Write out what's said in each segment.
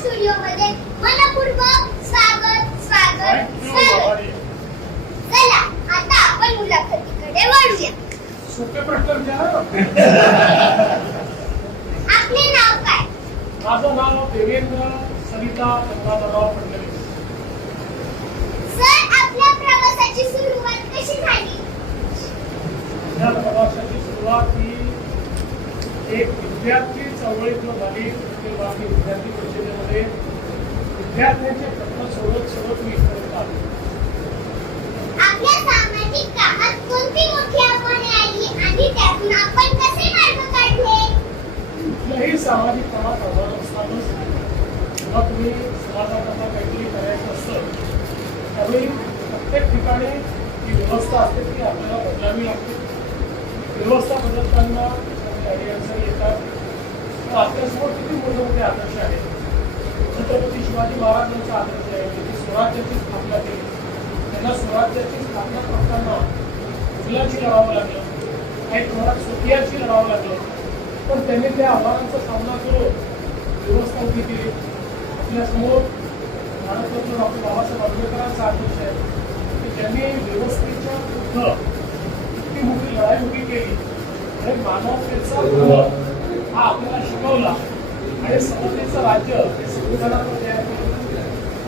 Studio मध्ये मनपूर्वक स्वागत स्वागत स्वागत. चला आता आपण मुलाखतीकडे वळूया. सोपे प्रश्न विचारा. आपले नाव काय? माझं नाव देवेंद्र सरिता गंगाधरराव फडणवीस. सर, आपल्या प्रवासाची सुरुवात कशी झाली? या प्रवासाची सुरुवात ही एक विद्यार्थी चळवळीतून झाली. बाकी विद्यार्थी परिषदेमध्ये विद्यार्थ्यांचे प्रश्न सोडत मी इथपर्यंत आलो. आपल्या सामाजिक कामात कोणती मोठी आव्हाने आली आणि त्यातून आपण कसे मार्ग काढले? कुठल्याही सामाजिक कामात आव्हान असतानाच जेव्हा तुम्ही समाजाकरता काहीतरी करायचं असतं त्यावेळी प्रत्येक ठिकाणी जी व्यवस्था असते ती आपल्याला बदलावी लागते. व्यवस्था बदलताना काही अडचणी येतात. तर आपल्यासमोर किती मोठे मोठे आदर्श आहेत. छत्रपती शिवाजी महाराजांचा आदर्श आहे. त्यांनी स्वराज्याची स्थापना केली. त्यांना स्वराज्याची स्थापना करताना मुलांशी लढावं लागलं, काही प्रमाणात सोफियाशी लढावं लागलं. पण त्यांनी त्या आव्हानांचा सामना करून व्यवस्था उभी केली. आपल्यासमोर भारतरत्न डॉक्टर बाबासाहेब आंबेडकरांचा आदर्श आहे की ज्यांनी व्यवस्थेच्या विरुद्ध इतकी मोठी लढाई उभी केली आणि मानवतेचा धर्म हा आपल्याला शिकवला आणि समतेचं राज्य हे संविधानावर तयार केलं.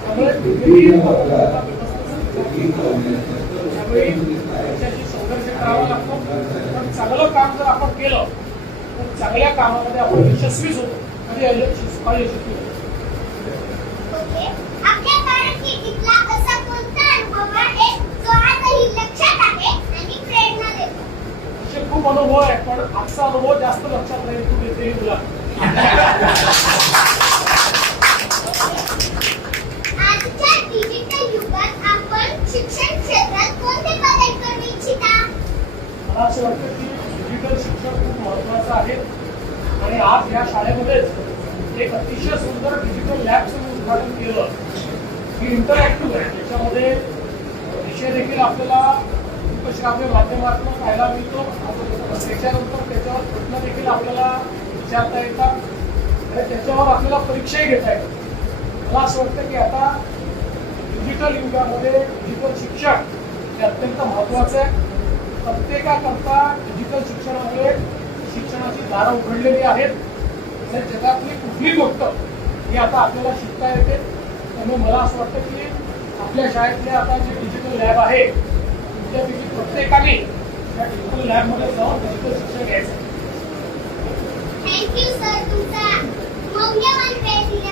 त्यामुळे त्यावेळी त्याच्याशी संघर्ष करावा लागतो. पण चांगलं काम जर आपण केलं तर चांगल्या कामामध्ये आपण यशस्वीच होतो आणि अयशस्वी होतो. ओके. आपल्या कारकिर्दीतला असा कोणता अनुभव आहे जो आजही लक्षात आहे आणि प्रेरणा देतो? असे खूप अनुभव आहे पण आजचा अनुभव जास्त लक्षात राहील. तू देते तुला आजच्या डिजिटल युगात आपण शिक्षण क्षेत्रात कोणते बदल करू इच्छिता? मला असं वाटतं की डिजिटल शिक्षण खूप महत्त्वाचं आहे आणि आज या शाळेमध्येच एक अतिशय सुंदर डिजिटल लॅबचं उद्घाटन केलं. ही इंटरॅक्टिव्ह आहे. त्याच्यामध्ये विषय देखील आपल्याला श्राव्य माध्यमातून पाहायला मिळतो. त्याच्यानंतर त्याच्यावर प्रश्न देखील आपल्याला विचारता येतात आणि त्याच्यावर आपल्याला परीक्षाही घेता येतात. मला असं वाटतं की आता डिजिटल युगामध्ये डिजिटल शिक्षण हे अत्यंत महत्त्वाचं आहे. प्रत्येकाकरता डिजिटल शिक्षणामुळे शिक्षणाची दारं उघडलेली आहेत आणि जगातली कुठली गोष्ट ही आता आपल्याला शिकता येते. त्यामुळे मला असं वाटतं की आपल्या शाळेतले आता जे डिजिटल लॅब आहे तुमच्यापैकी प्रत्येकाने या डिजिटल लॅबमध्ये जाऊन डिजिटल शिक्षण घ्यायचं. थँक्यू सर, तुमचा मौल्यवान वेळ दिला.